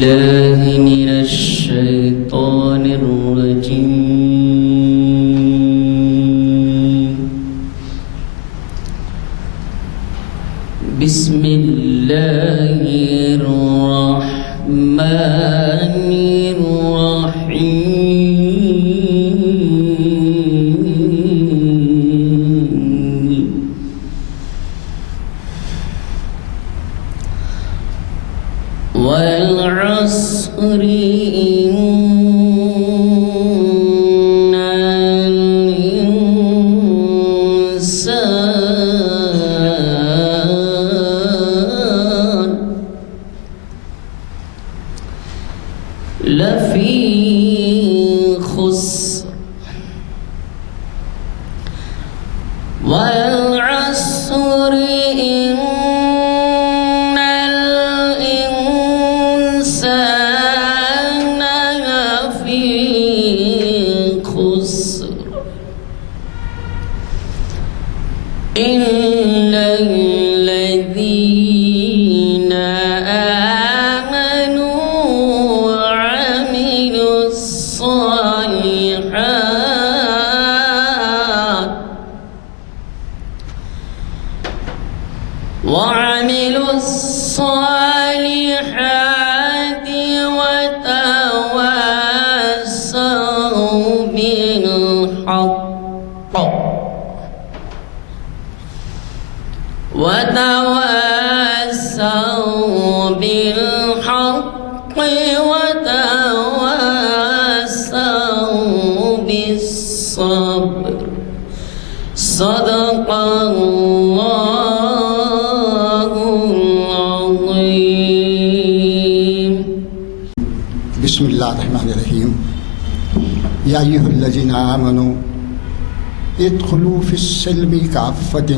الله من الشيطان الرجيم. بسم الله الرحمن الرحيم. والعصر إن الإنسان لفي خسر. والعصر إن الإنسان لفي خسر إلا الذين آمنوا وعملوا الصالحات وتواصوا بالحق وتواصوا بالصبر. صدق الله العظيم. بسم اللہ الرحمن الرحیم. یا ایھا الذین آمنوا ادخلوا فی السلم کافۃ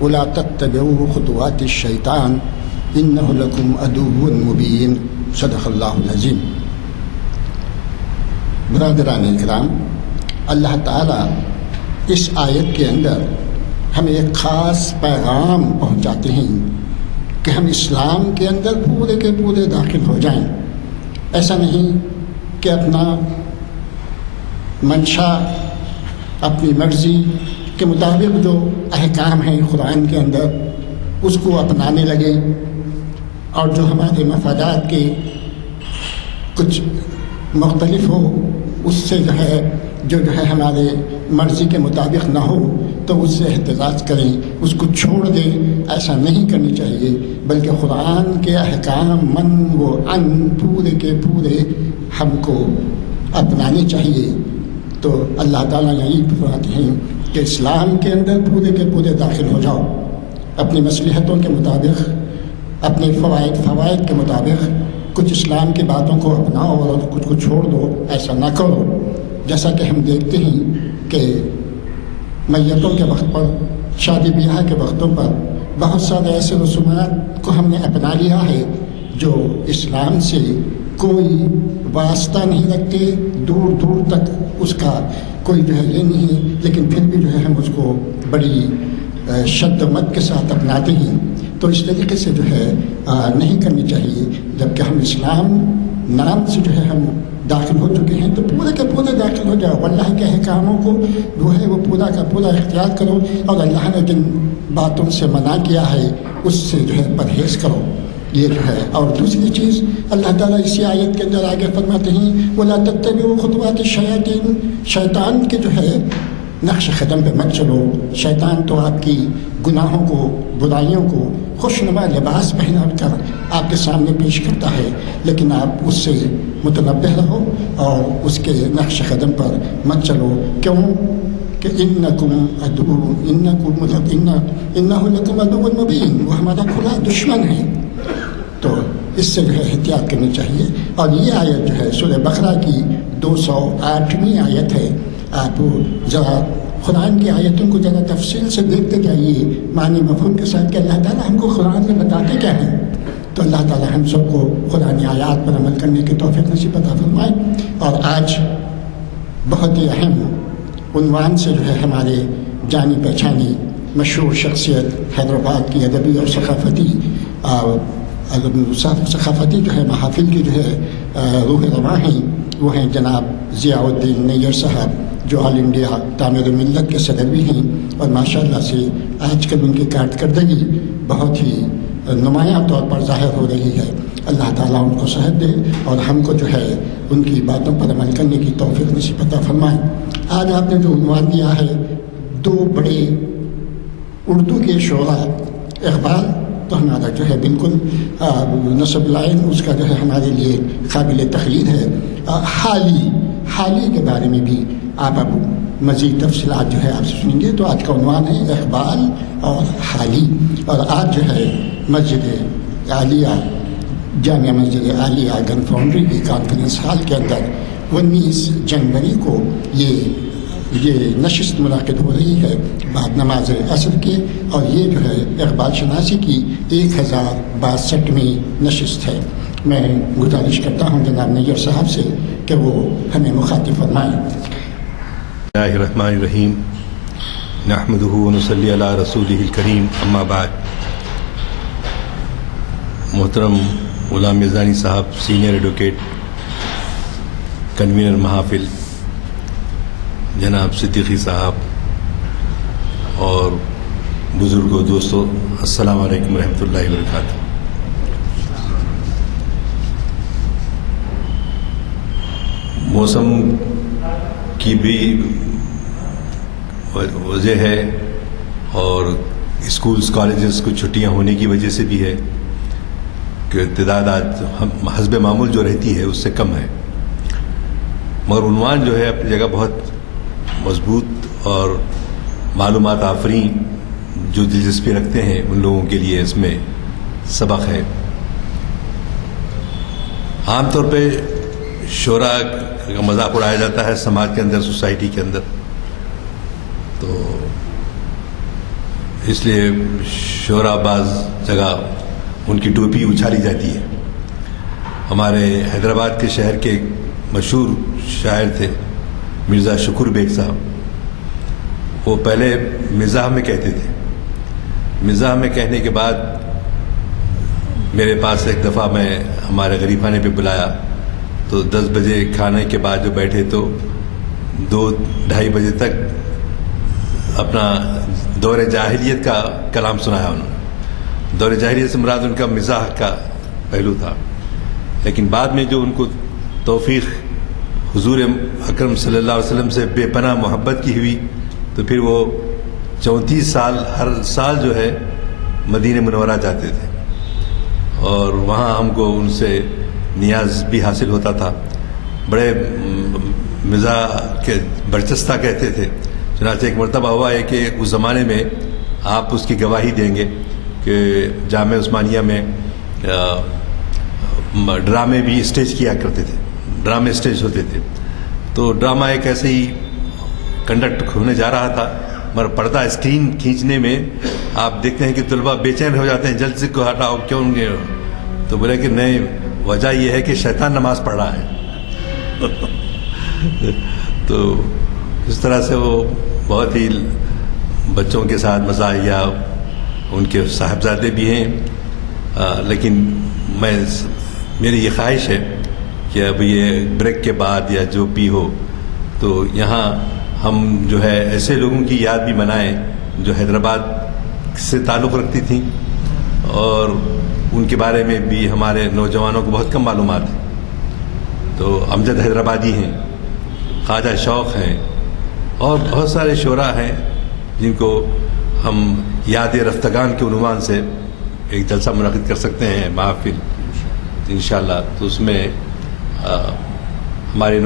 ولا تتبعوا خطوات الشیطان انہ لکم عدو مبین. صدق اللہ العظیم. برادران اکرام، اللہ تعالیٰ اس آیت کے اندر ہمیں ایک خاص پیغام پہنچاتے ہیں کہ ہم اسلام کے اندر پورے کے پورے داخل ہو جائیں. ایسا نہیں کہ اپنا منشا اپنی مرضی کے مطابق جو احکام ہیں قرآن کے اندر اس کو اپنانے لگے، اور جو ہمارے مفادات کے کچھ مختلف ہو اس سے جو ہے ہمارے مرضی کے مطابق نہ ہو تو اس سے احتجاج کریں، اس کو چھوڑ دیں. ایسا نہیں کرنی چاہیے، بلکہ قرآن کے احکام من و ان پورے کے پورے ہم کو اپنانے چاہیے. تو اللہ تعالیٰ یہی فرماتے ہیں کہ اسلام کے اندر پورے کے پورے داخل ہو جاؤ، اپنی مصلحتوں کے مطابق، اپنے فوائد کے مطابق کچھ اسلام کی باتوں کو اپناؤ اور کچھ کو چھوڑ دو. ایسا نہ کرو. جیسا کہ ہم دیکھتے ہیں کہ میتوں کے وقت پر، شادی بیاہ کے وقتوں پر بہت سارے ایسے رسومات کو ہم نے اپنا لیا ہے جو اسلام سے کوئی واسطہ نہیں رکھتے، دور دور تک اس کا کوئی یہ نہیں ہے، لیکن پھر بھی ہم اس کو بڑی شد و مت کے ساتھ اپناتے ہیں. تو اس طریقے سے نہیں کرنی چاہیے. جبکہ ہم اسلام نام سے ہم داخل ہو چکے ہیں تو پورے کے پورے داخل ہو جاؤ. اللہ کے احکاموں کو وہ پورا کا پورا اختیار کرو، اور اللہ نے جن باتوں سے منع کیا ہے اس سے پرہیز کرو. یہ اور دوسری چیز اللہ تعالیٰ اسی آیت کے اندر آگے فرماتے ہیں وَلَا تَتَّبِعُوا خُطُوَاتِ الشَّيَاطِينِ. شیطان کے نقش قدم پہ مت چلو. شیطان تو آپ کی گناہوں کو، برائیوں کو خوشنما لباس پہنا کر آپ کے سامنے پیش کرتا ہے، لیکن آپ اس سے متنبہ رہو اور اس کے نقش قدم پر مت چلو. کیوں کہ انہ لکم عدو مبین، وہ ہمارا کھلا دشمن ہے. تو اس سے احتیاط کرنی چاہیے. اور یہ آیت سورہ بقرہ کی 208ویں آیت ہے. آپ ذرا قرآن کی آیتوں کو ذرا تفصیل سے دیکھتے جائیے، معنی مفہوم کے ساتھ کہ اللہ تعالیٰ ہم کو قرآن میں بتاتے کیا ہیں. تو اللہ تعالیٰ ہم سب کو قرآن آیات پر عمل کرنے کی توفیق نصیب عطا فرمائے. اور آج بہت ہی اہم عنوان سے ہمارے جانی پہچانی مشہور شخصیت حیدرآباد کی ادبی اور ثقافتی ثقافتی جو ہے محافل کی جو ہے روح رواں ہیں وہ ہیں جناب ضیاء الدین نیّر صاحب، جو آل انڈیا تعمیر ملت کے صدر بھی ہیں، اور ماشاءاللہ سے آج کل ان کی کارکردگی بہت ہی نمایاں طور پر ظاہر ہو رہی ہے۔ اللہ تعالیٰ ان کو صحت دے اور ہم کو جو ہے ان کی باتوں پر عمل کرنے کی توفیق نصیب عطا فرمائے۔ آج آپ نے جو عنوان دیا ہے، دو بڑے اردو کے شعراء، اقبال تو ہمارا جو ہے بالکل نصب لائن اس کا جو ہے ہمارے لیے قابل تقلید ہے۔ حالی کے بارے میں بھی آپ اب مزید تفصیلات جو ہے آپ سے سنیں گے۔ تو آج کا عنوان ہے اقبال اور حالی، اور آج جو ہے مسجد عالیہ، جامعہ مسجد عالیہ گن فاؤنڈری کی کانفرنس ہال کے اندر 19 جنوری کو یہ نشست منعقد ہو رہی ہے بعد نماز عصر کے، اور یہ جو ہے اقبال شناسی کی 1062ویں نشست ہے۔ میں گزارش کرتا ہوں جناب نیّر صاحب سے کہ وہ ہمیں مخاطب فرمائیں۔ بسم اللہ الرحمن الرحیم، نحمدہ ونصلی علی رسولہ الکریم، اما بعد۔ محترم غلام یزدانی صاحب، سینئر ایڈوکیٹ، کنوینر محافل، جناب صدیقی صاحب اور بزرگوں، دوستوں، السلام علیکم ورحمۃ اللہ وبرکاتہ۔ موسم کی بھی وجہ ہے اور اسکولز کالجز کو چھٹیاں ہونے کی وجہ سے بھی ہے کہ تعداد آج حسب معمول جو رہتی ہے اس سے کم ہے، مگر عنوان جو ہے اپنی جگہ بہت مضبوط اور معلومات آفرین جو دلچسپی رکھتے ہیں ان لوگوں کے لیے اس میں سبق ہے۔ عام طور پہ شعراء کا مذاق اڑایا جاتا ہے سماج کے اندر، سوسائٹی کے اندر، تو اس لیے شعراء بعض جگہ ان کی ٹوپی اچھالی جاتی ہے۔ ہمارے حیدرآباد کے شہر کے ایک مشہور شاعر تھے مرزا شکر بیگ صاحب، وہ پہلے مزاح میں کہتے تھے، مزاح میں کہنے کے بعد میرے پاس ایک دفعہ میں ہمارے غریب خانے پہ بلایا تو 10 بجے کھانے کے بعد جو بیٹھے تو 2-2:30 بجے تک اپنا دور جاہلیت کا کلام سنایا انہوں نے۔ دور جاہلیت سے مراد ان کا مزاح کا پہلو تھا، لیکن بعد میں جو ان کو توفیق حضور اکرم صلی اللہ علیہ وسلم سے بے پناہ محبت کی ہوئی تو پھر وہ 34 سال ہر سال جو ہے مدینہ منورہ جاتے تھے، اور وہاں ہم کو ان سے نیاز بھی حاصل ہوتا تھا۔ بڑے مزاح کے برچستہ کہتے تھے، چنانچہ ایک مرتبہ ہوا ہے کہ اس زمانے میں آپ اس کی گواہی دیں گے کہ جامعہ عثمانیہ میں ڈرامے بھی اسٹیج کیا کرتے تھے، ڈرامے اسٹیج ہوتے تھے، تو ڈرامہ ایک ایسے ہی کنڈکٹ ہونے جا رہا تھا، مگر پردہ اسکرین کھینچنے میں آپ دیکھتے ہیں کہ طلباء بے چین ہو جاتے ہیں، جلد سے کو ہٹاؤ، کیوں نہیں؟ تو بولے کہ نہیں، وجہ یہ ہے کہ شیطان نماز پڑھ رہا ہے۔ تو اس طرح سے وہ بہت ہی بچوں کے ساتھ مزاحیہ، ان کے صاحبزادے بھی ہیں، لیکن میری یہ خواہش ہے کہ اب یہ بریک کے بعد یا جو بھی ہو تو یہاں ہم جو ہے ایسے لوگوں کی یاد بھی منائیں جو حیدرآباد سے تعلق رکھتی تھیں، اور ان کے بارے میں بھی ہمارے نوجوانوں کو بہت کم معلومات ہے۔ تو امجد حیدرآبادی ہیں، خواجہ شوق ہیں، اور بہت سارے شعراء ہیں جن کو ہم یاد رفتگان کے عنوان سے ایک جلسہ منعقد کر سکتے ہیں، محافل انشاءاللہ۔ تو اس میں ہماری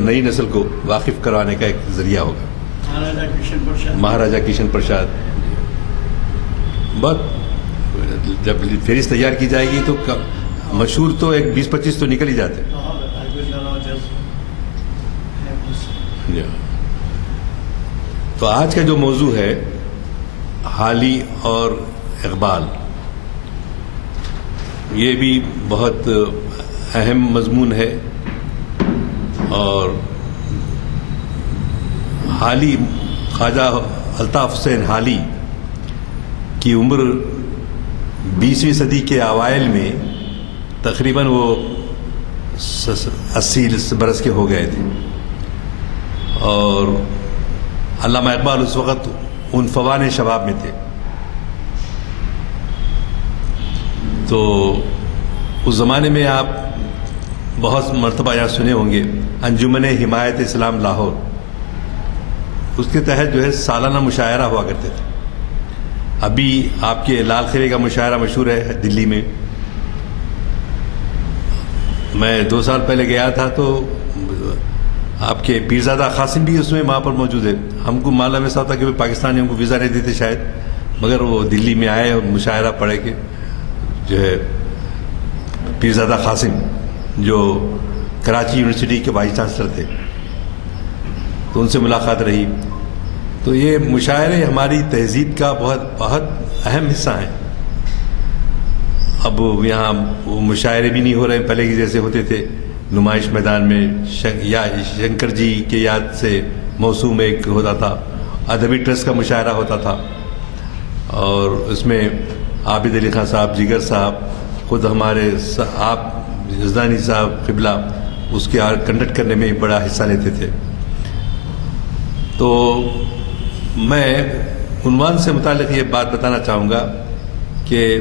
نئی نسل کو واقف کروانے کا ایک ذریعہ ہوگا۔ مہاراجہ کشن پرساد، بہت جب فہرست تیار کی جائے گی تو مشہور تو ایک 20-25 تو نکل ہی جاتے۔ تو آج کا جو موضوع ہے حالی اور اقبال، یہ بھی بہت اہم مضمون ہے، اور حالی خواجہ الطاف حسین حالی کی عمر 20ویں صدی کے اوائل میں تقریباً وہ 80 برس کے ہو گئے تھے، اور علامہ اقبال اس وقت ان فوان شباب میں تھے. تو اس زمانے میں آپ بہت مرتبہ یہاں سنے ہوں گے انجمن حمایت اسلام لاہور، اس کے تحت جو ہے سالانہ مشاعرہ ہوا کرتے تھے. ابھی آپ کے لال قلعے کا مشاعرہ مشہور ہے دلی میں. میں 2 سال پہلے گیا تھا تو آپ کے پیرزادہ قاسم بھی اس میں وہاں پر موجود ہے. ہم کو معلوم ایسا ہوتا کہ پاکستانی ہم کو ویزا نہیں دیتے شاید، مگر وہ دلی میں آئے اور مشاعرہ پڑھے کہ جو ہے پیرزادہ قاسم جو کراچی یونیورسٹی کے وائس چانسلر تھے، تو ان سے ملاقات رہی. تو یہ مشاعرے ہماری تہذیب کا بہت اہم حصہ ہیں. اب یہاں وہ مشاعرے بھی نہیں ہو رہے پہلے کی جیسے ہوتے تھے. نمائش میدان میں یا شنکر جی کے یاد سے موسوم ایک ہوتا تھا، ادبی ٹرسٹ کا مشاعرہ ہوتا تھا، اور اس میں عابد علی خان صاحب، جگر صاحب، خود ہمارے آپ یزدانی صاحب قبلہ اس کے کنڈکٹ کرنے میں بڑا حصہ لیتے تھے. تو میں عنوان سے متعلق یہ بات بتانا چاہوں گا کہ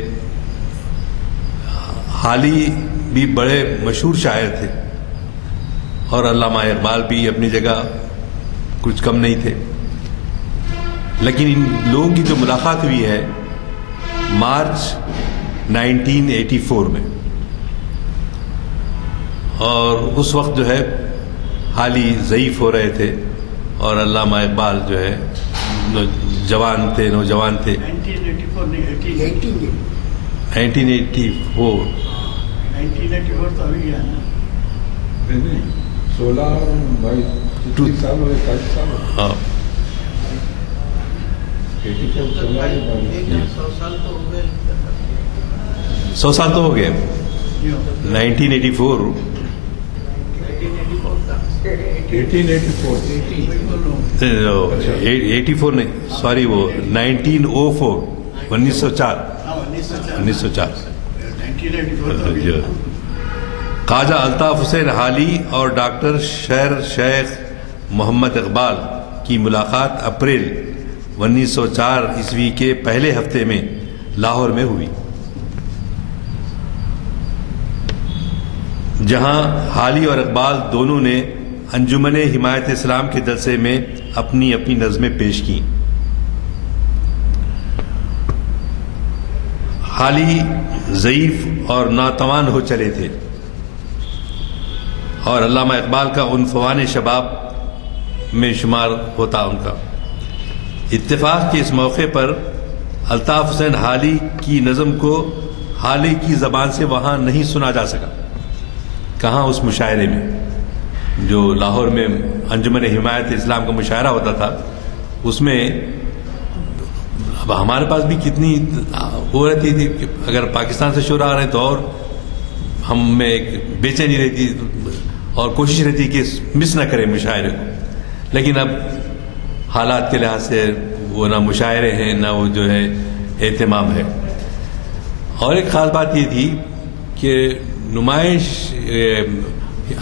حالی بھی بڑے مشہور شاعر تھے، اور علامہ اقبال بھی اپنی جگہ کچھ کم نہیں تھے. لیکن ان لوگوں کی جو ملاقات ہوئی ہے مارچ 1984 میں، اور اس وقت جو ہے حالی ضعیف ہو رہے تھے اور علامہ اقبال جو ہے نوجوان تھے. 1984 1984 تو ابھی گیا نا، 16 سال ہوئے، 22 سال ہوئے. ہاں 100 سال تو ہو گئے. 1984 84 نہیں، سوری، وہ 1904 1904 خواجہ الطاف حسین حالی اور ڈاکٹر شیخ محمد اقبال کی ملاقات اپریل 1904 عیسوی کے پہلے ہفتے میں لاہور میں ہوئی، جہاں حالی اور اقبال دونوں نے انجمن حمایت اسلام کے جلسے میں اپنی نظمیں پیش کی. حالی ضعیف اور ناتوان ہو چلے تھے، اور علامہ اقبال کا عنفوان شباب میں شمار ہوتا ان کا. اتفاق کے اس موقع پر الطاف حسین حالی کی نظم کو حالی کی زبان سے وہاں نہیں سنا جا سکا. کہاں؟ اس مشاعرے میں جو لاہور میں انجمن حمایت اسلام کا مشاعرہ ہوتا تھا، اس میں اب ہمارے پاس بھی کتنی وہ رہتی تھی کہ اگر پاکستان سے شعراء آ رہے تو اور ہم میں ایک بے چینی رہتی اور کوشش رہتی کہ مس نہ کریں مشاعرے کو. لیکن اب حالات کے لحاظ سے وہ نہ مشاعرے ہیں نہ وہ جو ہے اہتمام ہے. اور ایک خاص بات یہ تھی کہ نمائش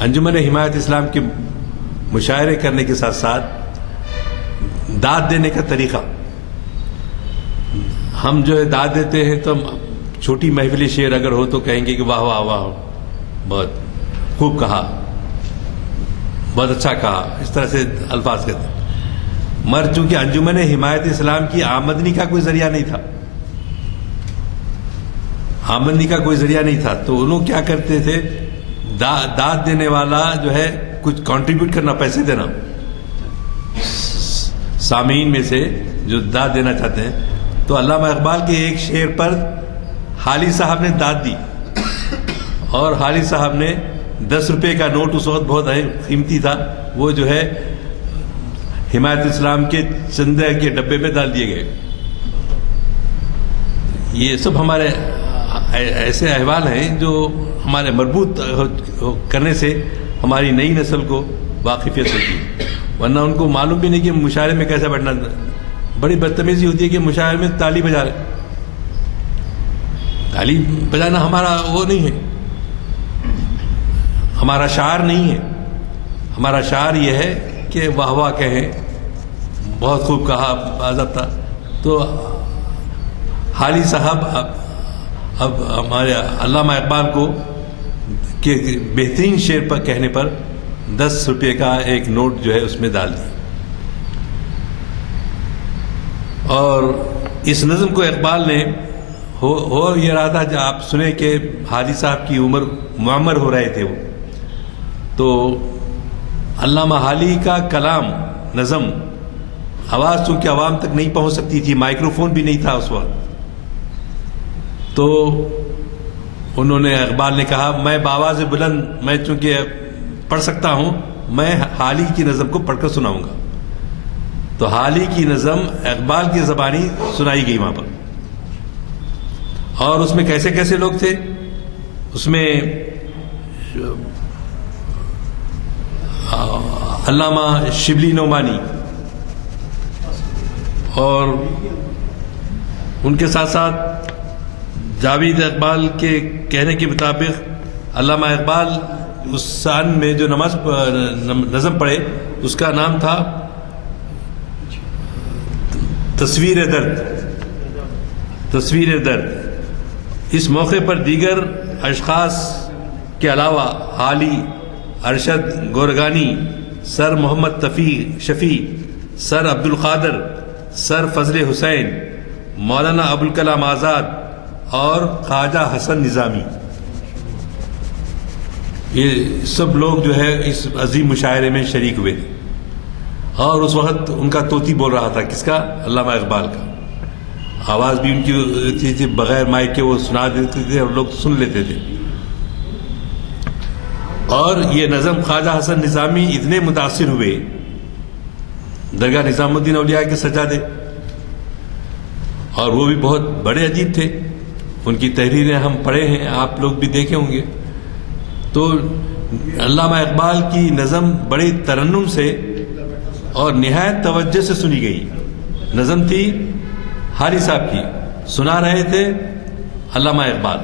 انجمن حمایت اسلام کے مشاعرے کرنے کے ساتھ ساتھ داد دینے کا طریقہ، ہم جو ہے داد دیتے ہیں تو چھوٹی محفلی شعر اگر ہو تو کہیں گے کہ واہ واہ واہ، بہت خوب کہا، بہت اچھا کہا، اس طرح سے الفاظ کہتے ہیں. مگر چونکہ انجمن حمایت اسلام کی آمدنی کا کوئی ذریعہ نہیں تھا، تو انہوں کیا کرتے تھے، داد دینے والا جو ہے کچھ کنٹریبیوٹ کرنا، پیسے دینا، سامعین میں سے جو داد دینا چاہتے ہیں. تو علامہ اقبال کے ایک شعر پر حالی صاحب نے داد دی، اور حالی صاحب نے 10 روپے کا نوٹ، اس وقت بہت قیمتی تھا، وہ جو ہے حمایت اسلام کے چندے کے ڈبے میں ڈال دیے گئے. یہ سب ہمارے ایسے احوال ہیں جو ہمارے مربوط کرنے سے ہماری نئی نسل کو واقفیت ہوتی ہے، ورنہ ان کو معلوم بھی نہیں کہ مشاعرے میں کیسے بیٹھنا. بڑی بدتمیزی ہوتی ہے کہ مشاعرے میں تالی بجا رہے، تالی بجانا ہمارا وہ نہیں ہے، ہمارا شعار نہیں ہے. ہمارا شعار یہ ہے کہ واہ واہ کہیں. بہت خوب کہا باضابطہ. تو حالی صاحب اب ہمارے علامہ اقبال کو کہ بہترین شعر پر کہنے پر 10 روپے کا ایک نوٹ جو ہے اس میں ڈال دی. اور اس نظم کو اقبال نے ہو یہ رہا تھا جب آپ سنیں کہ حاجی صاحب کی عمر معمر ہو رہے تھے وہ، تو علامہ حالی کا کلام نظم آواز چونکہ عوام تک نہیں پہنچ سکتی تھی، مائکرو فون بھی نہیں تھا اس وقت، تو انہوں نے اقبال نے کہا میں بآواز بلند میں چونکہ پڑھ سکتا ہوں، میں حالی کی نظم کو پڑھ کر سناؤں گا. تو حالی کی نظم اقبال کی زبانی سنائی گئی وہاں پر. اور اس میں کیسے کیسے لوگ تھے، اس میں علامہ شبلی نعمانی اور ان کے ساتھ ساتھ جاوید اقبال کے کہنے کے مطابق علامہ اقبال اس سال میں جو نظم پڑھے اس کا نام تھا تصویر درد. اس موقع پر دیگر اشخاص کے علاوہ حالی، ارشد گورگانی، سر محمد شفیع، سر عبد القادر، سر فضل حسین، مولانا ابوالکلام آزاد اور خواجہ حسن نظامی، یہ سب لوگ جو ہے اس عظیم مشاعرے میں شریک ہوئے تھے. اور اس وقت ان کا طوطی بول رہا تھا. کس کا؟ علامہ اقبال کا. آواز بھی ان کی تھی، بغیر مائک کے وہ سنا دیتے تھے اور لوگ سن لیتے تھے. اور یہ نظم خواجہ حسن نظامی اتنے متاثر ہوئے، درگاہ نظام الدین اولیاء کے سجادے، اور وہ بھی بہت بڑے ادیب تھے. ان کی تحریریں ہم پڑھے ہیں، آپ لوگ بھی دیکھے ہوں گے. تو علامہ اقبال کی نظم بڑی ترنم سے اور نہایت توجہ سے سنی گئی. نظم تھی حالی صاحب کی، سنا رہے تھے علامہ اقبال.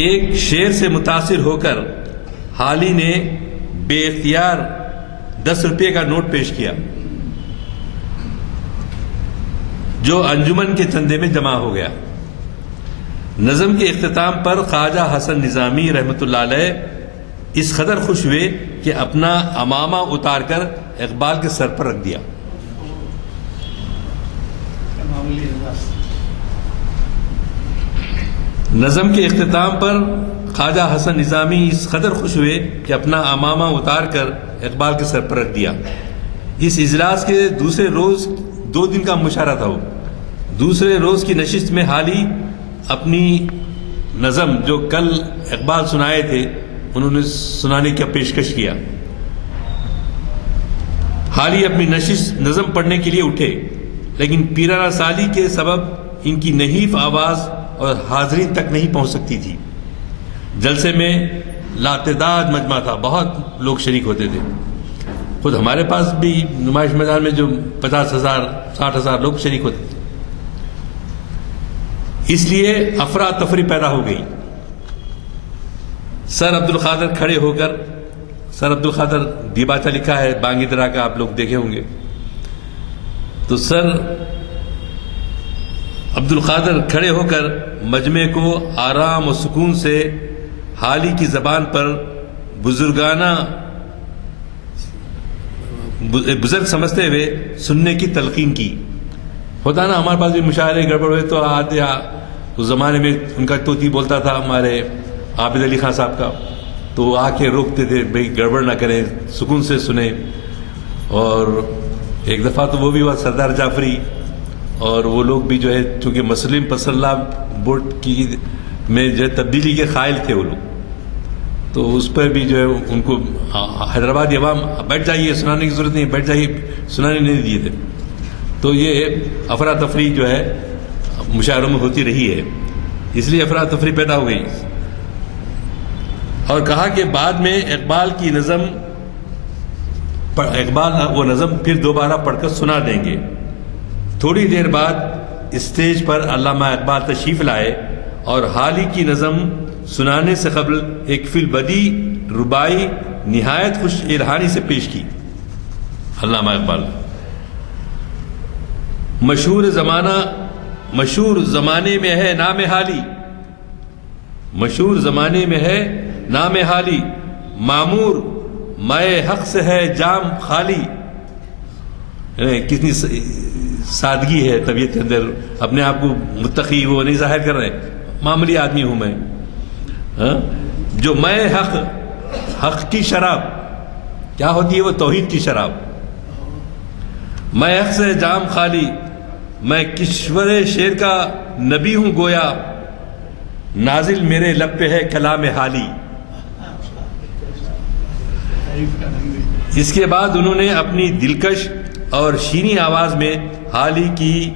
ایک شعر سے متاثر ہو کر حالی نے بے اختیار 10 روپے کا نوٹ پیش کیا جو انجمن کے چندے میں جمع ہو گیا. نظم کے اختتام پر خواجہ حسن نظامی رحمۃ اللہ علیہ اس قدر خوش ہوئے کہ اپنا عمامہ اتار کر اقبال کے سر پر رکھ دیا. نظم کے اختتام پر خواجہ حسن نظامی اس قدر خوش ہوئے کہ اپنا عمامہ اتار کر اقبال کے سر پر رکھ دیا. اس اجلاس کے دوسرے روز 2 دن کا مشاعرہ تھا. دوسرے روز کی نشست میں حالی اپنی نظم جو کل اقبال سنائے تھے انہوں نے سنانے کا پیشکش کیا. حالی اپنی نظم پڑھنے کے لیے اٹھے، لیکن پیرانہ سالی کے سبب ان کی نحیف آواز اور حاضرین تک نہیں پہنچ سکتی تھی. جلسے میں لاتعداد مجمع تھا، بہت لوگ شریک ہوتے تھے. خود ہمارے پاس بھی نمائش میدان میں جو 50,000 60,000 لوگ شریک ہوتے تھے. اس لیے افراتفری پیدا ہو گئی. سر عبد القادر کھڑے ہو کر، سر عبد القادر دیباچہ لکھا ہے بانگی درا کا، آپ لوگ دیکھے ہوں گے. تو سر عبد القادر کھڑے ہو کر مجمع کو آرام و سکون سے حالی کی زبان پر بزرگانہ بزرگ سمجھتے ہوئے سننے کی تلقین کی. ہوتا نا ہمارے پاس بھی مشاعرے گڑبڑ ہوئے تو آتے اس زمانے میں ان کا طوطی بولتا تھا ہمارے عابد علی خان صاحب کا، تو وہ آ کے روکتے تھے بھئی گڑبڑ نہ کریں، سکون سے سنیں. اور ایک دفعہ تو وہ بھی ہوا سردار جعفری اور وہ لوگ بھی جو ہے چونکہ مسلم پسلہ بورڈ کی میں جو ہے تبدیلی کے قائل تھے وہ لوگ، تو اس پر بھی جو ہے ان کو حیدرآبادی عوام بیٹھ جائیے، سنانے کی ضرورت نہیں، بیٹھ جائیے، سنانے نہیں دیے تھے. تو یہ افراتفری جو ہے مشاعروں میں ہوتی رہی ہے، اس لیے افراتفری پیدا ہو گئی. اور کہا کہ بعد میں اقبال وہ نظم پھر دوبارہ پڑھ کر سنا دیں گے. تھوڑی دیر بعد اسٹیج پر علامہ اقبال تشریف لائے اور حال ہی کی نظم سنانے سے قبل ایک فی البدی ربائی نہایت خوش ارحانی سے پیش کی. علامہ اقبال مشہور زمانے میں ہے نام حالی، مشہور زمانے میں ہے نام حالی، معمور مائے حق سے ہے جام خالی. کتنی سادگی ہے طبیعت کے اندر، اپنے آپ کو متقی وہ نہیں ظاہر کر رہے، معمولی آدمی ہوں میں. جو میں حق کی شراب کیا ہوتی ہے؟ وہ توحید کی شراب. میں حق سے جام خالی، میں کشور شیر کا نبی ہوں گویا، نازل میرے لب پہ ہے کلام حالی. اس کے بعد انہوں نے اپنی دلکش اور شیریں آواز میں حالی کی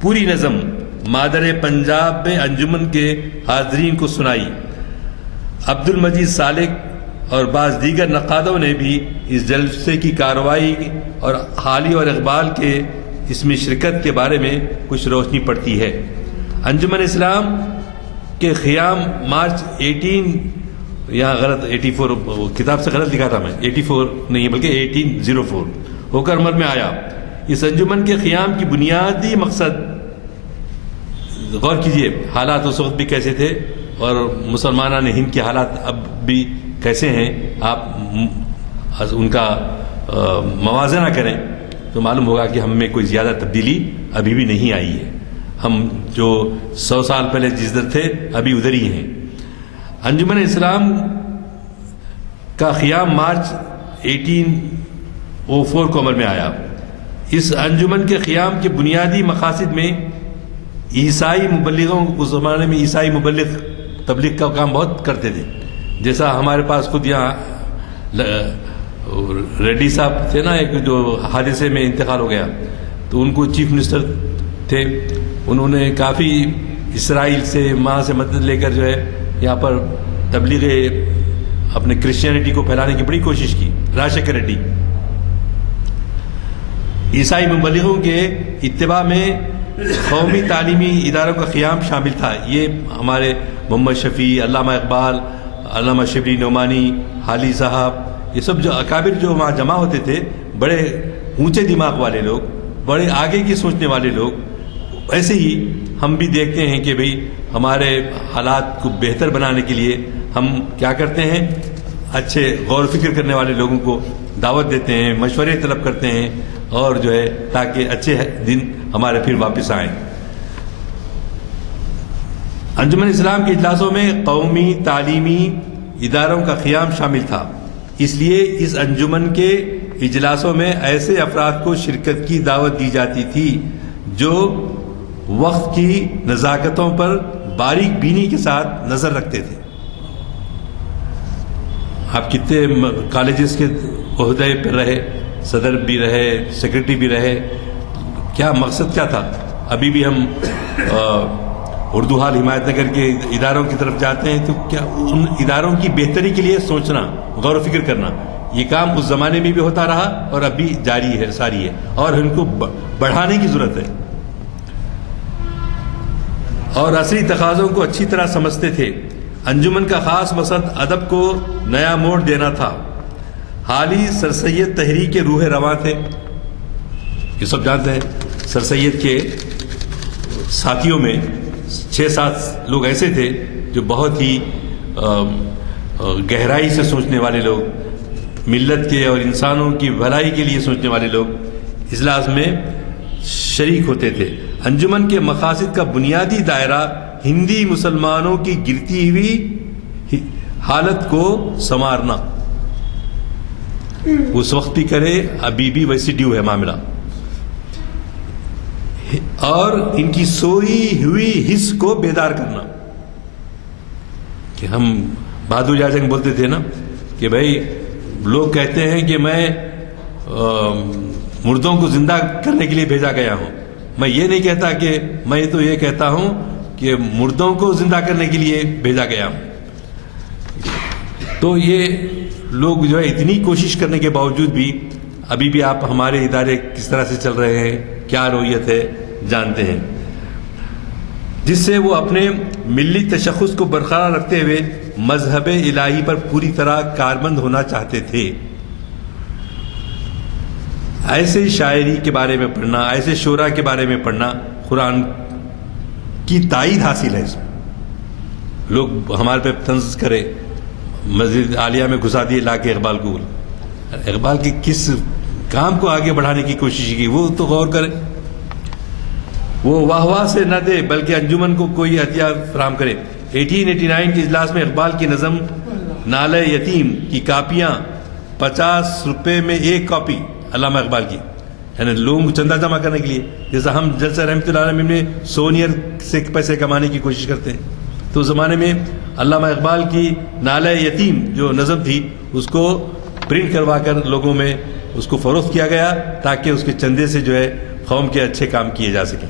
پوری نظم مادر پنجاب میں انجمن کے حاضرین کو سنائی. عبد المجید سالک اور بعض دیگر نقادوں نے بھی اس جلسے کی کارروائی اور حالی اور اقبال کے اس میں شرکت کے بارے میں کچھ روشنی پڑتی ہے. انجمن اسلام کے قیام مارچ 18 یہاں غلط 84 کتاب سے غلط لکھا تھا میں، 84 نہیں بلکہ 1804 ہو کر عمل میں آیا. اس انجمن کے قیام کی بنیادی مقصد، غور کیجئے حالات اس وقت بھی کیسے تھے اور مسلمانان ہند کے حالات اب بھی کیسے ہیں، آپ ان کا موازنہ کریں تو معلوم ہوگا کہ ہم میں کوئی زیادہ تبدیلی ابھی بھی نہیں آئی ہے. ہم جو 100 سال پہلے جس در تھے ابھی ادھر ہی ہیں. انجمن اسلام کا قیام مارچ 1804 کو عمل میں آیا. اس انجمن کے قیام کے بنیادی مقاصد میں عیسائی مبلغوں، اس زمانے میں عیسائی مبلغ تبلیغ کا کام بہت کرتے تھے. جیسا ہمارے پاس خود یہاں ریڈی صاحب تھے نا، ایک جو حادثے میں انتقال ہو گیا، تو ان کو چیف منسٹر تھے. انہوں نے کافی اسرائیل سے وہاں سے مدد لے کر جو ہے یہاں پر تبلیغ اپنے کرسچینٹی کو پھیلانے کی بڑی کوشش کی. راشیکر ریڈی. عیسائی مبلغوں کے اتباع میں قومی تعلیمی اداروں کا قیام شامل تھا. یہ ہمارے محمد شفیع، علامہ اقبال، علامہ شبلی نعمانی، حالی صاحب، یہ سب جو اکابر جو وہاں جمع ہوتے تھے، بڑے اونچے دماغ والے لوگ، بڑے آگے کی سوچنے والے لوگ. ایسے ہی ہم بھی دیکھتے ہیں کہ بھئی ہمارے حالات کو بہتر بنانے کے لیے ہم کیا کرتے ہیں، اچھے غور و فکر کرنے والے لوگوں کو دعوت دیتے ہیں، مشورے طلب کرتے ہیں، اور جو ہے تاکہ اچھے دن ہمارے پھر واپس آئیں. انجمن اسلام کے اجلاسوں میں قومی تعلیمی اداروں کا قیام شامل تھا. اس لیے اس انجمن کے اجلاسوں میں ایسے افراد کو شرکت کی دعوت دی جاتی تھی جو وقت کی نزاکتوں پر باریک بینی کے ساتھ نظر رکھتے تھے. آپ کتنے کالجز کے عہدے پر رہے، صدر بھی رہے، سیکرٹری بھی رہے، کیا مقصد کیا تھا؟ ابھی بھی ہم اردو حال ہمایت نگر کے اداروں کی طرف جاتے ہیں تو کیا ان اداروں کی بہتری کے لیے سوچنا، غور و فکر کرنا، یہ کام اس زمانے میں بھی ہوتا رہا اور اب بھی جاری ہے، ساری ہے، اور ان کو بڑھانے کی ضرورت ہے. اور عصری تقاضوں کو اچھی طرح سمجھتے تھے. انجمن کا خاص مقصد ادب کو نیا موڑ دینا تھا. حالی سر سید تحریک کے روح رواں تھے. یہ سب جانتے ہیں. سر سید کے ساتھیوں میں 6-7 لوگ ایسے تھے جو بہت ہی گہرائی سے سوچنے والے لوگ، ملت کے اور انسانوں کی بھلائی کے لیے سوچنے والے لوگ اجلاس میں شریک ہوتے تھے. انجمن کے مقاصد کا بنیادی دائرہ ہندی مسلمانوں کی گرتی ہوئی حالت کو سنوارنا. اس وقت بھی کرے، ابھی بھی ویسی ڈیو ہے معاملہ، اور ان کی سوئی ہوئی حس کو بیدار کرنا. کہ ہم بہادر جا سنگھ بولتے تھے نا کہ بھائی لوگ کہتے ہیں کہ میں مردوں کو زندہ کرنے کے لیے بھیجا گیا ہوں. میں یہ نہیں کہتا کہ میں تو یہ کہتا ہوں کہ مردوں کو زندہ کرنے کے لیے بھیجا گیا ہوں. تو یہ لوگ جو ہے اتنی کوشش کرنے کے باوجود بھی ابھی بھی آپ ہمارے ادارے کس طرح سے چل رہے ہیں، کیا رویت ہے، جانتے ہیں. جس سے وہ اپنے ملی تشخص کو برقرار رکھتے ہوئے مذہب الہی پر پوری طرح کاربند ہونا چاہتے تھے۔ ایسے شاعری کے بارے میں پڑھنا، ایسے شعراء کے بارے میں پڑھنا قرآن کی تائید حاصل ہے۔ اس میں لوگ ہمارے پہ طنز کرے، مسجد عالیہ میں گھسا دیے لا کے اقبال کو، اقبال کے کس کام کو آگے بڑھانے کی کوشش کی وہ تو غور کرے، وہ واہ واہ سے نہ دے بلکہ انجمن کو کوئی عطیہ فراہم کرے۔ 1889 کے اجلاس میں اقبال کی نظم نالہ یتیم کی کاپیاں 50 روپے میں ایک کاپی علامہ اقبال کی، یعنی لوگوں کو چندہ جمع کرنے کے لیے، جیسا ہم جلسہ رحمت اللہ علیہ میں سونیئر سے پیسے کمانے کی کوشش کرتے ہیں، تو اس زمانے میں علامہ اقبال کی نالہ یتیم جو نظم تھی اس کو پرنٹ کروا کر لوگوں میں اس کو فروخت کیا گیا تاکہ اس کے چندے سے جو ہے قوم کے اچھے کام کیے جا سکیں۔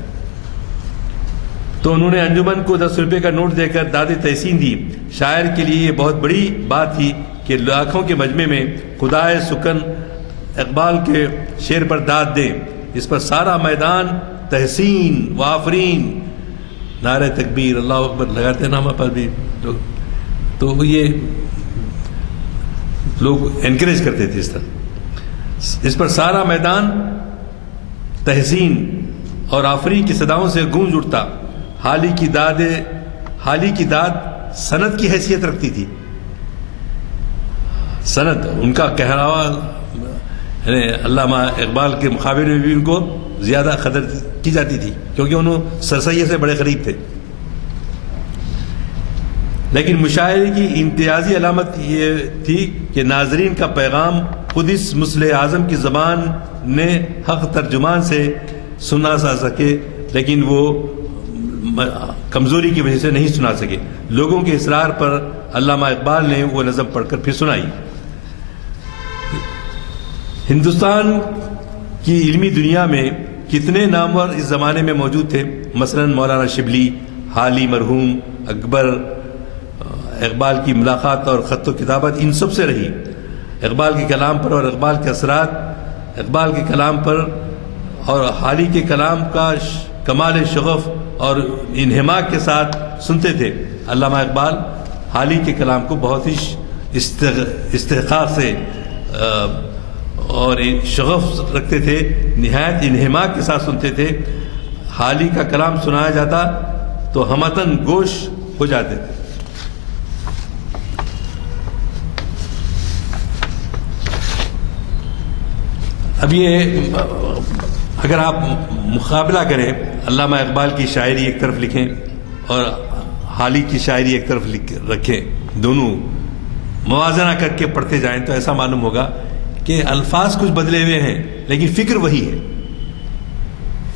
تو انہوں نے انجمن کو 10 روپے کا نوٹ دے کر داد تحسین دی۔ شاعر کے لیے یہ بہت بڑی بات تھی کہ لاکھوں کے مجمع میں خدائے سکن اقبال کے شعر پر داد دے، اس پر سارا میدان تحسین و آفرین نعرہ تکبیر اللہ اکبر لگاتے ہیں نامہ پر بھی لوگ، تو یہ لوگ انکریج کرتے تھے اس طرح۔ اس پر سارا میدان تحسین اور آفرین کی صداؤں سے گونج اٹھتا۔ حالی کی داد سند کی حیثیت رکھتی تھی، سند ان کا کہراوا، یعنی علامہ اقبال کے مقابلے میں بھی ان کو زیادہ قدر کی جاتی تھی کیونکہ انہوں سر سید سے بڑے قریب تھے۔ لیکن مشاعرے کی امتیازی علامت یہ تھی کہ ناظرین کا پیغام خود اس مصلح اعظم کی زبان نے حق ترجمان سے سنا جا سکے، لیکن وہ کمزوری کی وجہ سے نہیں سنا سکے۔ لوگوں کے اصرار پر علامہ اقبال نے وہ نظم پڑھ کر پھر سنائی۔ ہندوستان کی علمی دنیا میں کتنے نامور اس زمانے میں موجود تھے، مثلا مولانا شبلی، حالی مرحوم، اکبر۔ اقبال کی ملاقات اور خط و کتابت ان سب سے رہی۔ اقبال کے کلام پر اور اقبال کے اثرات اقبال کے کلام پر اور حالی کے کلام کا کمال شغف اور انہماک کے ساتھ سنتے تھے۔ علامہ اقبال حالی کے کلام کو بہت ہی استحقاق سے اور شغف رکھتے تھے، نہایت انہماک کے ساتھ سنتے تھے۔ حالی کا کلام سنایا جاتا تو ہمتن گوش ہو جاتے تھے۔ اب یہ اگر آپ مقابلہ کریں، علامہ اقبال کی شاعری ایک طرف لکھیں اور حالی کی شاعری ایک طرف رکھیں، دونوں موازنہ کر کے پڑھتے جائیں تو ایسا معلوم ہوگا کہ الفاظ کچھ بدلے ہوئے ہیں لیکن فکر وہی ہے،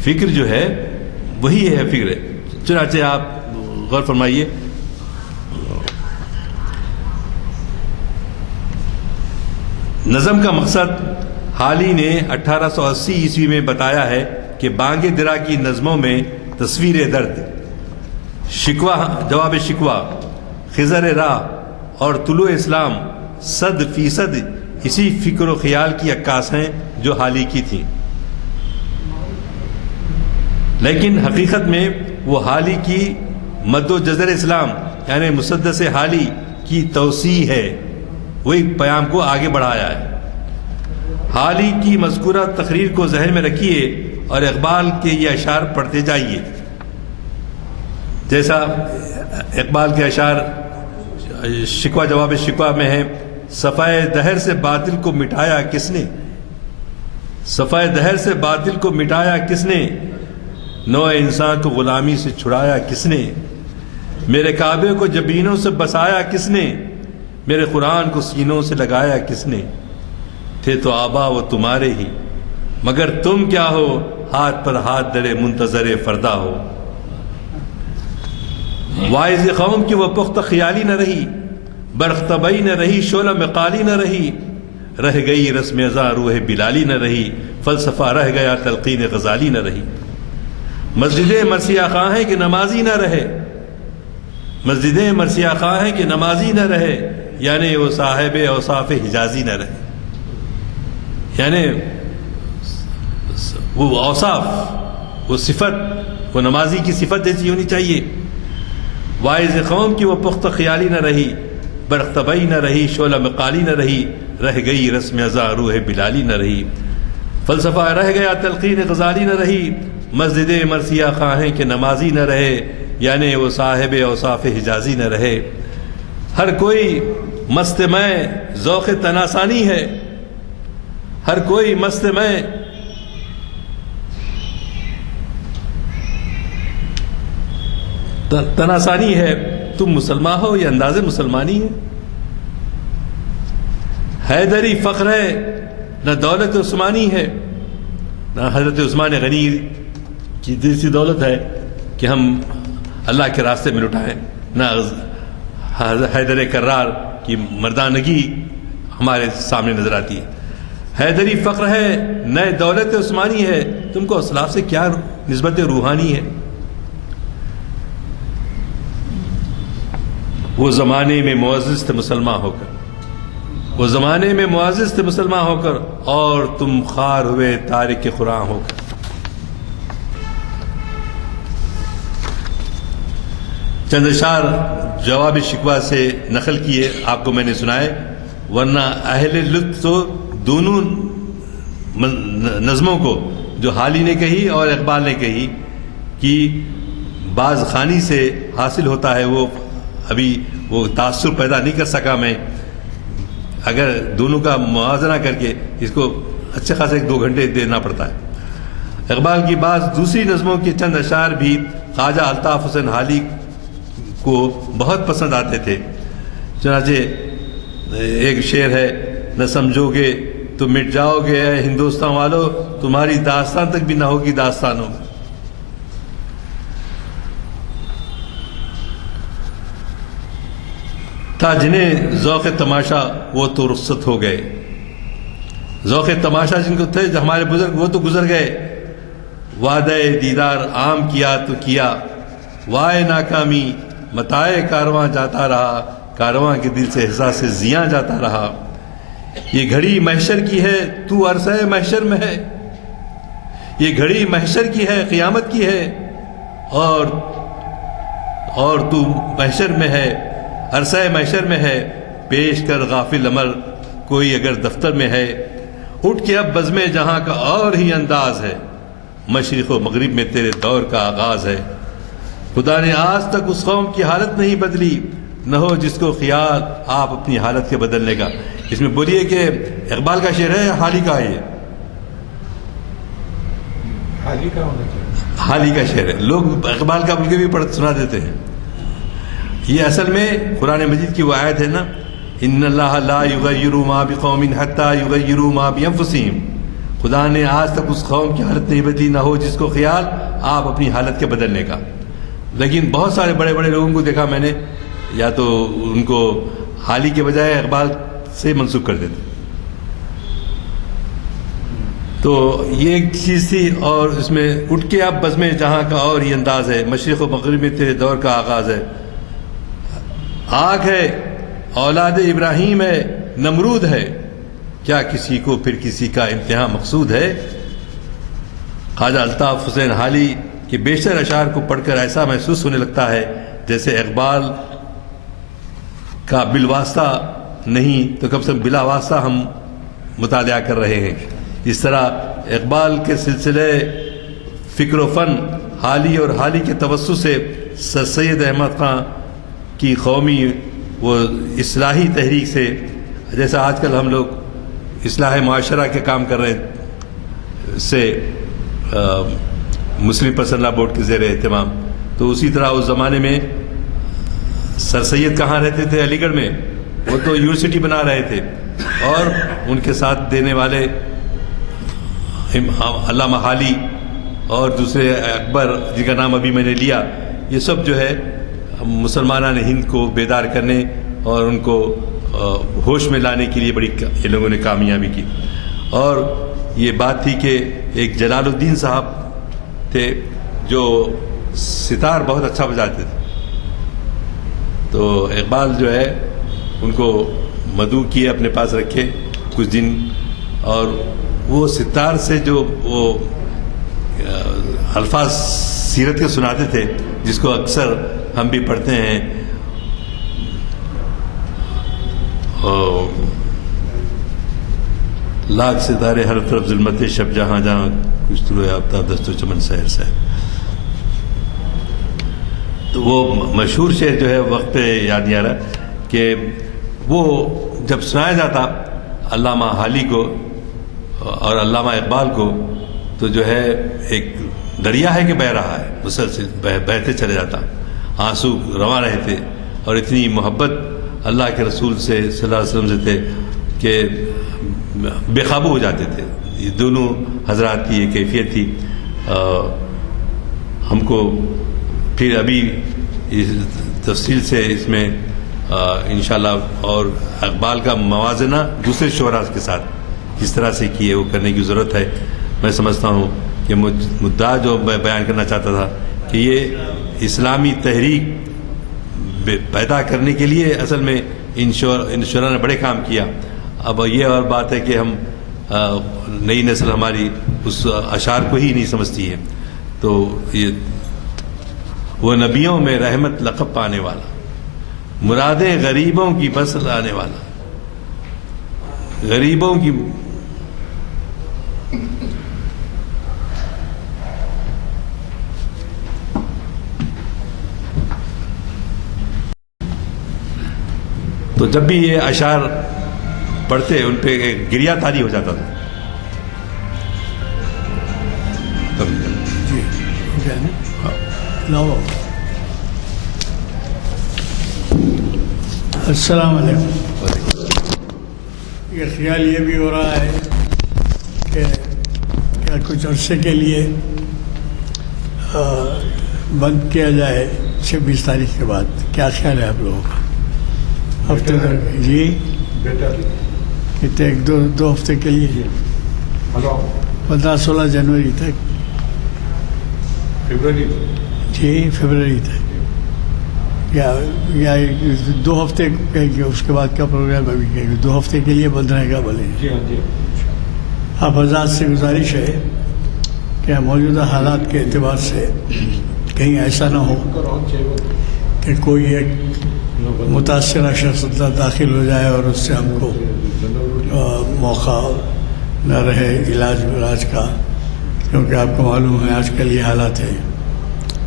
فکر جو ہے وہی ہے، فکر ہے۔ چنانچہ آپ غور فرمائیے، نظم کا مقصد حالی نے 1880 عیسوی میں بتایا ہے کہ بانگ درا کی نظموں میں تصویر درد، شکوہ جواب شکوہ، خضر راہ اور طلوع اسلام 100% اسی فکر و خیال کی عکاس ہیں جو حالی کی تھیں، لیکن حقیقت میں وہ حالی کی مد و جزر اسلام یعنی مسدس حالی کی توسیع ہے، وہی پیام کو آگے بڑھایا ہے۔ حالی کی مذکورہ تقریر کو ذہن میں رکھیے اور اقبال کے یہ اشعار پڑھتے جائیے، جیسا اقبال کے اشعار شکوہ جواب شکوہ میں ہے۔ صفائے دہر سے باطل کو مٹایا کس نے، صفائے دہر سے باطل کو مٹایا کس نے، نوع انسان کو غلامی سے چھڑایا کس نے، میرے کعبے کو جبینوں سے بسایا کس نے، میرے قرآن کو سینوں سے لگایا کس نے، تھے تو آبا وہ تمہارے ہی مگر تم کیا ہو، ہاتھ پر ہاتھ دڑے منتظر فردا ہو۔ واعظ قوم کی وہ پختہ خیالی نہ رہی، برق طبعی نہ رہی، شعلہ مقالی نہ رہی، رہ گئی رسم ازاں روح بلالی نہ رہی، فلسفہ رہ گیا تلقین غزالی نہ رہی۔ مسجدیں مرثیہ خواہ ہیں کہ نمازی نہ رہے، مسجدیں مرثیہ خواہ ہیں کہ نمازی نہ رہے، یعنی وہ صاحب اوصاف حجازی نہ رہے، یعنی وہ اوصاف، وہ صفت وہ نمازی کی صفت جیسی ہونی چاہیے. واعظ قوم کی وہ پختہ خیالی نہ رہی، برق طبعی نہ رہی، شعلہ مقالی نہ رہی، رہ گئی رسم ازاں روح بلالی نہ رہی. فلسفہ رہ گیا تلقین غزالی نہ رہی، مسجد مرثیہ خواہیں کہ نمازی نہ رہے، یعنی وہ صاحب اوصاف حجازی نہ رہے. ہر کوئی مست میں ذوق تناسانی ہے، ہر کوئی مست میں تناسانی ہے. تم مسلمان ہو، یہ انداز مسلمانی ہے. حیدری فخر ہے، نہ دولت عثمانی ہے، نہ حضرت عثمان غنی کی جیسی دولت ہے کہ ہم اللہ کے راستے میں لٹائیں، نہ حیدر کرار کی مردانگی ہمارے سامنے نظر آتی ہے. حیدری فخر ہے، نہ دولت عثمانی ہے. تم کو اسلاف سے کیا نسبت روحانی ہے؟ وہ زمانے میں معزز تھے مسلمان ہو کر، وہ زمانے میں معزز تھے مسلمان ہو کر، اور تم خوار ہوئے تارک قرآن ہو کر. چند اشعار جواب شکوہ سے نقل کیے آپ کو میں نے سنائے، ورنہ اہل لطف تو دونوں نظموں کو جو حالی نے کہی اور اقبال نے کہی کہ بعض خانی سے حاصل ہوتا ہے، وہ ابھی وہ تاثر پیدا نہیں کر سکا میں. اگر دونوں کا موازنہ کر کے اس کو اچھے خاصے 1-2 گھنٹے دینا پڑتا ہے. اقبال کی بعض دوسری نظموں کے چند اشعار بھی خواجہ الطاف حسین حالی کو بہت پسند آتے تھے. چنانچہ ایک شعر ہے، نہ سمجھو گے تو مٹ جاؤ گے اے ہندوستان والو، تمہاری داستان تک بھی نہ ہوگی داستانوں میں. تھا جنہیں ذوق تماشا وہ تو رخصت ہو گئے. ذوق تماشا جن کو تھے ہمارے بزرگ وہ تو گزر گئے. وعدہ دیدار عام کیا تو کیا، وائے ناکامی متائے کارواں جاتا رہا، کارواں کے دل سے احساس زیاں جاتا رہا. یہ گھڑی محشر کی ہے تو عرصہ محشر میں ہے، یہ گھڑی محشر کی ہے قیامت کی ہے، اور تو محشر میں ہے عرصہ محشر میں ہے. پیش کر غافل عمل کوئی اگر دفتر میں ہے، اٹھ کے اب بزم جہاں کا اور ہی انداز ہے، مشرق و مغرب میں تیرے دور کا آغاز ہے. خدا نے آج تک اس قوم کی حالت نہیں بدلی، نہ ہو جس کو خیال آپ اپنی حالت کے بدلنے کا. اس میں بولیے کہ اقبال کا شعر ہے یا حالی کا ہے؟ یہ حالی کا ہونا چاہیے، حالی کا شعر ہے. لوگ اقبال کا بول کے بھی پڑھ سنا دیتے ہیں. یہ اصل میں قرآن مجید کی وہ آیت ہے نا، ان اللہ لا یغیر ما بقوم حتی یغیروا ما بانفسہم. خدا نے آج تک اس قوم کی حالت نہیں بدلی، نہ ہو جس کو خیال آپ اپنی حالت کے بدلنے کا. لیکن بہت سارے بڑے بڑے لوگوں کو دیکھا میں نے، یا تو ان کو حالی کے بجائے اقبال سے منسوب کر دیتے. تو یہ ایک چیز تھی. اور اس میں اٹھ کے اب بزم جہاں کا اور یہ انداز ہے، مشرق و مغرب میں تیرے دور کا آغاز ہے. آگ ہے اولاد ابراہیم ہے نمرود ہے، کیا کسی کو پھر کسی کا امتحان مقصود ہے. خواجہ الطاف حسین حالی کے بیشتر اشعار کو پڑھ کر ایسا محسوس ہونے لگتا ہے جیسے اقبال کا بالواسطہ نہیں تو کم سے کم بلا واسطہ ہم مطالعہ کر رہے ہیں. اس طرح اقبال کے سلسلے فکر و فن حالی اور حالی کے توسط سے سر سید احمد خان کی قومی وہ اصلاحی تحریک سے، جیسا آج کل ہم لوگ اصلاح معاشرہ کے کام کر رہے سے مسلم پرسنل لا بورڈ کے زیر اہتمام، تو اسی طرح اس زمانے میں سر سید کہاں رہتے تھے؟ علی گڑھ میں. وہ تو یونیورسٹی بنا رہے تھے، اور ان کے ساتھ دینے والے علامہ حالی اور دوسرے اکبر جن کا نام ابھی میں نے لیا، یہ سب جو ہے مسلمانان ہند کو بیدار کرنے اور ان کو ہوش میں لانے کے لیے بڑی ان لوگوں نے کامیابی کی. اور یہ بات تھی کہ ایک جلال الدین صاحب تھے جو ستار بہت اچھا بجاتے تھے، تو اقبال جو ہے ان کو مدعو کیے، اپنے پاس رکھے کچھ دن، اور وہ ستار سے جو وہ الفاظ سیرت کے سناتے تھے، جس کو اکثر ہم بھی پڑھتے ہیں. لاکھ ستارے ہر طرف ظلمت شب، جہاں جہاں کچھ طلوع آفتاب دست و چمن سحر سحر. تو وہ مشہور شعر جو ہے وقت پہ یاد نہیں آ رہا کہ وہ جب سنایا جاتا علامہ حالی کو اور علامہ اقبال کو، تو جو ہے ایک دریا ہے کہ بہہ رہا ہے، مسلسل بہتے چلے جاتا، آنسو رواں رہے تھے، اور اتنی محبت اللہ کے رسول سے صلی اللہ علیہ وسلم سے تھے کہ بے قابو ہو جاتے تھے. یہ دونوں حضرات کی یہ کیفیت تھی. ہم کو پھر ابھی اس تفصیل سے اس میں انشاءاللہ اور اقبال کا موازنہ دوسرے شعراء کے ساتھ کس طرح سے کیے وہ کرنے کی ضرورت ہے. میں سمجھتا ہوں کہ مدعا جو میں بیان کرنا چاہتا تھا کہ یہ اسلامی تحریک پیدا کرنے کے لیے اصل میں ان شعراء نے بڑے کام کیا. اب یہ اور بات ہے کہ ہم نئی نسل ہماری اس اشعار کو ہی نہیں سمجھتی ہے. تو یہ وہ نبیوں میں رحمت لقب پانے والا، مرادیں غریبوں کی بس لانے والا، غریبوں کی تو جب بھی یہ اشعار پڑھتے ان پہ گریا تاری ہو جاتا تھا. السلام علیکم. یہ خیال یہ بھی ہو رہا ہے کہ کیا کچھ عرصے کے لیے بند کیا جائے 26 تاریخ کے بعد؟ کیا خیال ہے آپ لوگوں کا؟ ہفتے تک؟ جی کتنے؟ دو ہفتے کے لیے؟ 15-16 جنوری تک. جی فروری تک یا 2 ہفتے اس کے بعد کا پروگرام ابھی کہیں گے 2 ہفتے کے لیے بند رہے گا بولے. آپ حضرات سے گزارش ہے کہ موجودہ حالات کے اعتبار سے کہیں ایسا نہ ہو کہ کوئی ایک متاثرہ شخص داخل ہو جائے اور اس سے ہم کو موقع نہ رہے علاج کا. کیونکہ آپ کو معلوم ہے آج کل یہ حالات ہے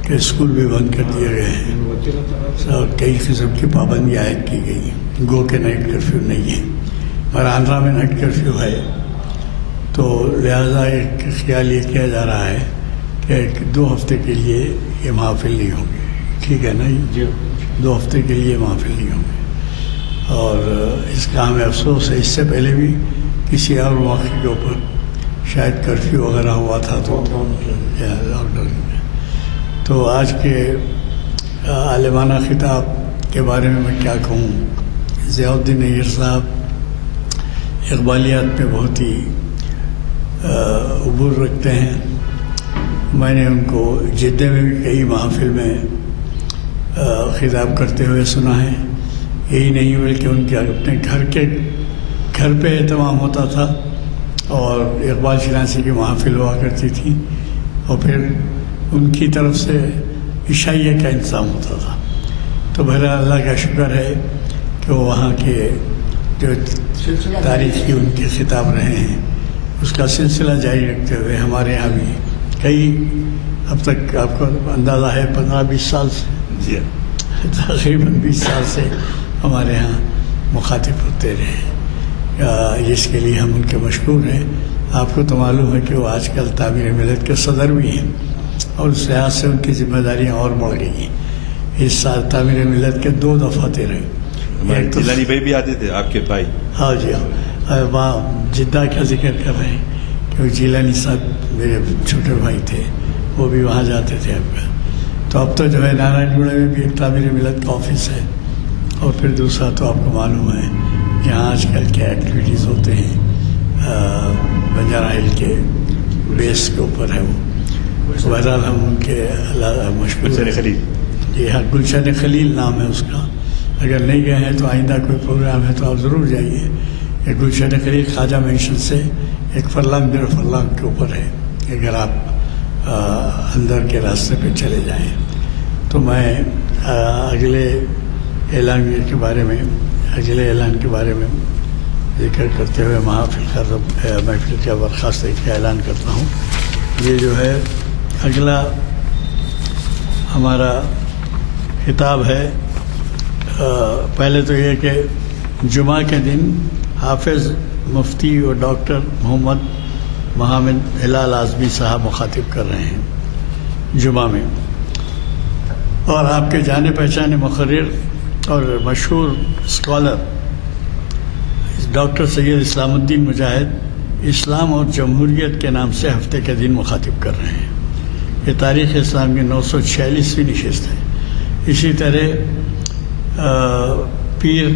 کہ اسکول بھی بند کر دیے گئے ہیں اور کئی قسم کی پابندیاں عائد کی گئی ہیں. گو کہ نائٹ کرفیو نہیں ہے اور آندھرا میں نائٹ کرفیو ہے. تو لہٰذا ایک خیال یہ کیا جا رہا ہے کہ 2 ہفتے کے لیے یہ محافل نہیں ہوں گے. ٹھیک ہے نا جی؟ 2 ہفتے کے لیے محافل نہیں ہوں گے. اور اس کا ہمیں افسوس ہے. اس سے پہلے بھی کسی اور موقع کے اوپر شاید کرفیو وغیرہ ہوا تھا تو تو آج کے عالمانہ خطاب کے بارے میں کیا کہوں. ضیاء الدین نیر صاحب اقبالیات میں بہت ہی عبور رکھتے ہیں. میں نے ان کو جدہ میں بھی کئی محافل میں خطاب کرتے ہوئے سنا ہے. یہی نہیں بلکہ ان کے اپنے گھر پہ اہتمام ہوتا تھا اور اقبال شناسی کی محافل ہوا کرتی تھی اور پھر ان کی طرف سے عشائیہ کا انتظام ہوتا تھا. تو بہرحال اللہ کا شکر ہے کہ وہ وہاں کے جو تاریخی ان کے خطاب رہے ہیں اس کا سلسلہ جاری رکھتے ہوئے ہمارے یہاں بھی کئی اب تک آپ کو اندازہ ہے 15-20 سال سے تقریباً 20 سال سے ہمارے یہاں مخاطب ہوتے رہے جس کے لیے ہم ان کے مشکور ہیں. آپ کو تو معلوم ہے کہ وہ آج کل تعمیر ملت کے صدر بھی ہیں اور اس لحاظ سے ان کی ذمہ داریاں اور بڑھ گئی ہیں. اس سال تعمیر ملت کے 2 دفعاتے رہے. جیلانی بھائی بھی آتے تھے آپ کے بھائی؟ ہاں جی ہاں. وہاں جدہ کا ذکر کر رہے ہیں کہ جیلانی صاحب میرے چھوٹے بھائی تھے، وہ بھی وہاں جاتے تھے. تو اب تو جو ہے نارائن گڑھ میں بھی ایک تعمیر ملت کا آفس ہے اور پھر دوسرا تو آپ کو معلوم ہے یہاں آج کل کیا ایکٹیویٹیز ہوتے ہیں بنجارہ ہل کے بیس کے اوپر ہے وہ. بہرحال ہم ان کے مشکور گلشن خلیل. جی ہاں گلشن خلیل نام ہے اس کا. اگر نہیں گئے ہیں تو آئندہ کوئی پروگرام ہے تو آپ ضرور جائیے. یہ گلشن خلیل خواجہ مینشن سے ایک فرلانگ 1.5 فرلانگ کے اوپر ہے. اگر آپ اندر کے راستے پہ چلے جائیں. تو میں اگلے اعلان کے بارے میں ذکر کرتے ہوئے محفل کا برخاست کا اعلان کرتا ہوں. یہ جو ہے اگلا ہمارا خطاب ہے. پہلے تو یہ کہ جمعہ کے دن حافظ مفتی اور ڈاکٹر محمد محمد ہلال اعظمی صاحب مخاطب کر رہے ہیں جمعہ میں، اور آپ کے جانے پہچانے مقرر اور مشہور اسکالر ڈاکٹر سید اسلام الدین مجاہد اسلام اور جمہوریت کے نام سے ہفتے کے دن مخاطب کر رہے ہیں. یہ تاریخ اسلام کی 946ویں نشست ہے. اسی طرح پیر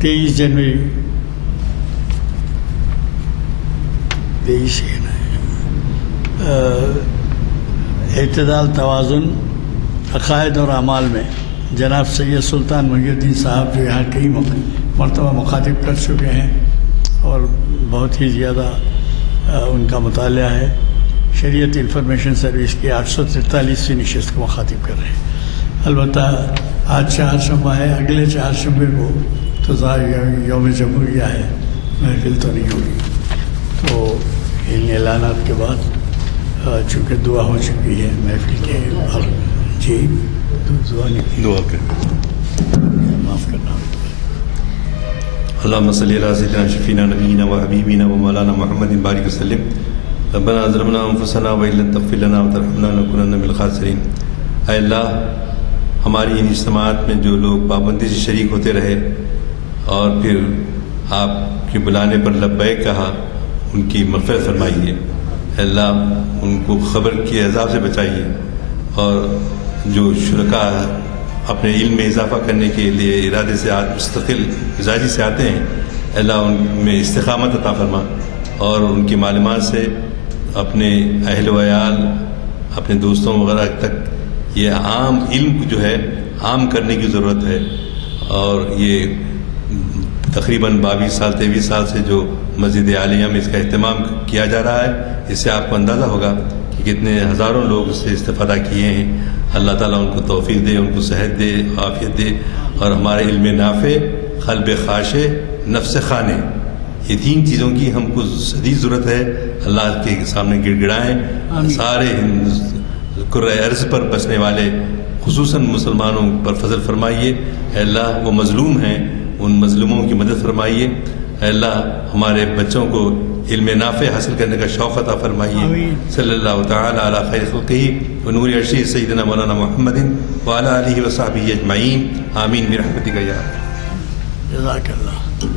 23 جنوری اعتدال توازن عقائد اور اعمال میں جناب سید سلطان محی الدین صاحب جو یہاں کئی مرتبہ مخاطب کر چکے ہیں اور بہت ہی زیادہ ان کا مطالعہ ہے. شریعت انفارمیشن سروس کی 843ویں نشست کو مخاطب کر رہے ہیں. البتہ آج 4 شنبہ ہے، اگلے 4 شنبے کو تو یوم جمہوریہ ہے، محفل تو نہیں ہوگی. تو ان اعلانات کے بعد چونکہ دعا ہو چکی ہے محفل کے، اور جی دعا کریں. معاف کرنا. اللهم صل على سيدنا شفينا نبينا وحبيبنا ومولانا محمد بارك وسلم. ربنا ظلمنا انفسنا وان لم تغفر لنا وترحمنا لنكونن من الخاسرين. اے اللہ، ہماری ان اجتماعات میں جو لوگ پابندی سے شریک ہوتے رہے اور پھر آپ کے بلانے پر لبیک کہا، ان کی مغفرت فرمائیے. اے اللہ، ان کو خبر کے عذاب سے بچائیے، اور جو شرکاء اپنے علم میں اضافہ کرنے کے لیے ارادے سے مستقل مزاجی سے آتے ہیں، اے اللہ ان میں استقامت عطا فرما، اور ان کی معلومات سے اپنے اہل و عیال، اپنے دوستوں وغیرہ تک یہ عام علم جو ہے عام کرنے کی ضرورت ہے. اور یہ تقریباً 22 سال 23 سال سے جو مسجد عالیہ میں اس کا اہتمام کیا جا رہا ہے، اس سے آپ کو اندازہ ہوگا کہ کتنے ہزاروں لوگ اس سے استفادہ کیے ہیں. اللہ تعالیٰ ان کو توفیق دے، ان کو صحت دے، عافیت دے، اور ہمارے علم نافع، قلب خاشع، نفس خانے، یہ 3 چیزوں کی ہم کو شدید ضرورت ہے. اللہ کے سامنے گڑ گڑائیں. سارے کرۂ ارض پر بسنے والے خصوصاً مسلمانوں پر فضل فرمائیے. اے اللہ، وہ مظلوم ہیں، ان مظلوموں کی مدد فرمائیے. اے اللہ، ہمارے بچوں کو علم نافع حاصل کرنے کا شوق عطا فرمائیے. صلی اللہ تعالی علی خیر خلقہ ونور عرشہ سیدنا مولانا محمد وعلی آلہ وصحبہ اجمعین. آمین برحمتک یا جزاک اللہ.